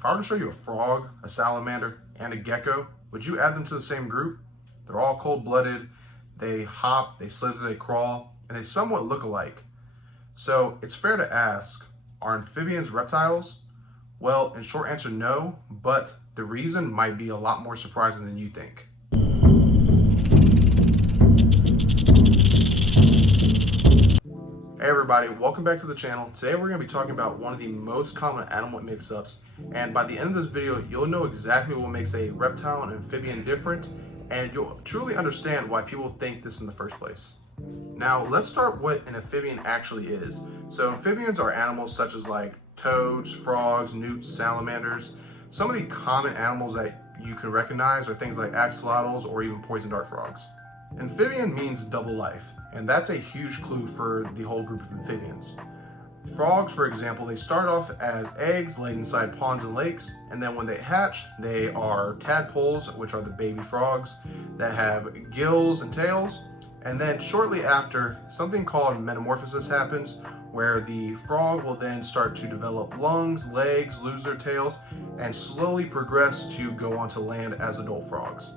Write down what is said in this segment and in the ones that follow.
If I were to show you a frog, a salamander, and a gecko, would you add them to the same group? They're all cold-blooded, they hop, they slither, they crawl, and they somewhat look alike. So it's fair to ask, are amphibians reptiles? Well, in short answer, no, but the reason might be a lot more surprising than you think. Hey everybody, welcome back to the channel. Today we're going to be talking about one of the most common animal mix-ups, and by the end of this video you'll know exactly what makes a reptile and amphibian different, and you'll truly understand why people think this in the first place. Now let's start what an amphibian actually is. So amphibians are animals such as like toads, frogs, newts, salamanders. Some of the common animals that you can recognize are things like axolotls or even poison dart frogs. Amphibian means double life, and that's a huge clue for the whole group of amphibians. Frogs, for example, they start off as eggs laid inside ponds and lakes, and then when they hatch, they are tadpoles, which are the baby frogs that have gills and tails. And then shortly after, something called metamorphosis happens, where the frog will then start to develop lungs, legs, lose their tails, and slowly progress to go onto land as adult frogs.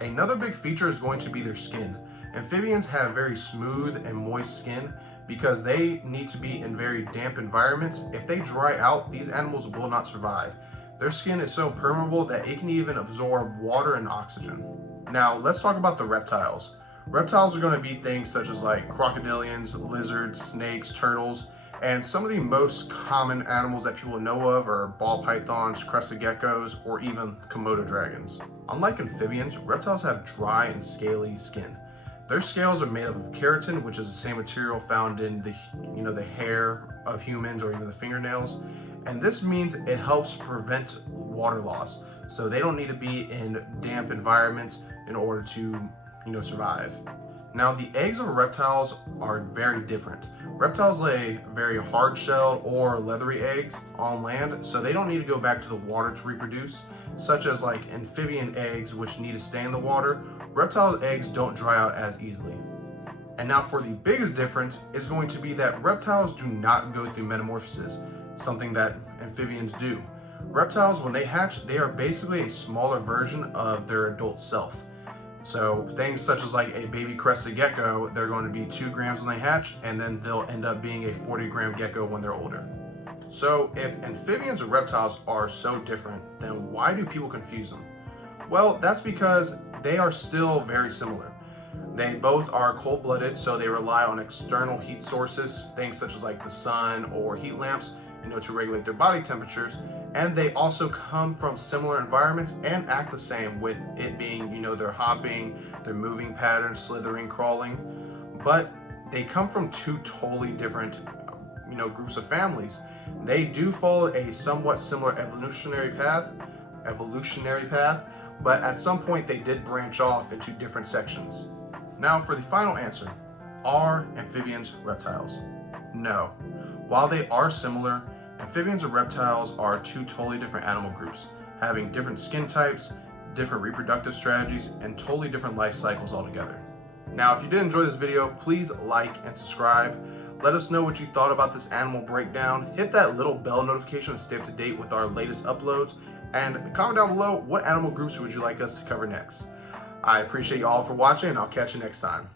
Another big feature is going to be their skin. Amphibians have very smooth and moist skin because they need to be in very damp environments. If they dry out, these animals will not survive. Their skin is so permeable that it can even absorb water and oxygen. Now let's talk about the reptiles. Reptiles are going to be things such as like crocodilians, lizards, snakes, turtles, and some of the most common animals that people know of are ball pythons, crested geckos, or even Komodo dragons. Unlike amphibians, reptiles have dry and scaly skin. Their scales are made up of keratin, which is the same material found in the hair of humans or even the fingernails. And this means it helps prevent water loss. So they don't need to be in damp environments in order to survive. Now the eggs of reptiles are very different. Reptiles lay very hard-shelled or leathery eggs on land, so they don't need to go back to the water to reproduce, such as like amphibian eggs, which need to stay in the water. Reptile eggs don't dry out as easily. And now for the biggest difference is going to be that reptiles do not go through metamorphosis, something that amphibians do. Reptiles, when they hatch, they are basically a smaller version of their adult self. So things such as like a baby crested gecko, they're going to be 2 grams when they hatch, and then they'll end up being a 40-gram gecko when they're older. So if amphibians and reptiles are so different, then why do people confuse them? Well, that's because they are still very similar. They both are cold-blooded, so they rely on external heat sources, things such as like the sun or heat lamps, to regulate their body temperatures. And they also come from similar environments and act the same, with it being, their hopping, their moving patterns, slithering, crawling. But they come from 2 totally different, groups of families. They do follow a somewhat similar evolutionary path, but at some point they did branch off into different sections. Now for the final answer, are amphibians reptiles? No. While they are similar, amphibians and reptiles are 2 totally different animal groups, having different skin types, different reproductive strategies, and totally different life cycles altogether. Now, if you did enjoy this video, please like and subscribe. Let us know what you thought about this animal breakdown. Hit that little bell notification to stay up to date with our latest uploads, and comment down below what animal groups would you like us to cover next. I appreciate you all for watching, and I'll catch you next time.